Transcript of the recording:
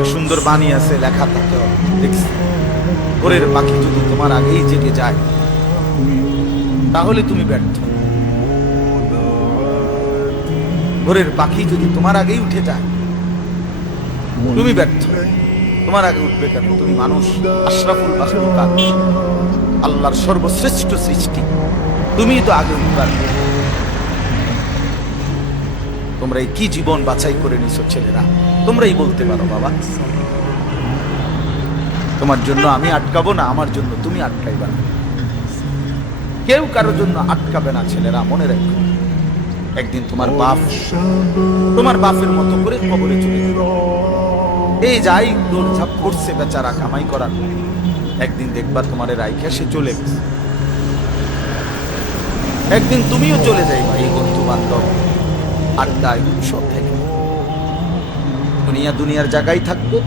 একটা সুন্দর বাণী আছে, লেখা থাকে, দেখছি, ভোরের পাখি যদি তোমার আগেই জেগে যায় তাহলে তুমি ব্যর্থ। ভোরের পাখি যদি তোমার আগেই উঠে যায় তুমি ব্যর্থ। তোমার আগে উঠবে কেন? তুমি মানুষ, আশরাফুল মাখলুকাত, আল্লাহর সর্বশ্রেষ্ঠ সৃষ্টি, তুমি তো আগে উঠবার। তোমরা এই কি জীবন বাছাই করে নিছো ছেলেরা, তোমরাই বলতে পারো বাবা। তোমার জন্য আমি আটকাবো না, আমার জন্য তুমি আটকাইবা না। কেউ কারোর জন্য আটকাবে না ছেলেরা, মনে রাখো। একদিন তোমার বাপ তোমার বাপের মতো করে কবরে চলে যাবে। এই যাই দৌড়ঝাঁপ করছে বেচারা কামাই করার, একদিন দেখবা তোমার রাইখা সে চলে গেছে। একদিন তুমিও চলে যাইবা। এই বন্ধু বান্ধব আড্ডা এগুলো সব থেকে দুনিয়ার জায়গায় থাকবে,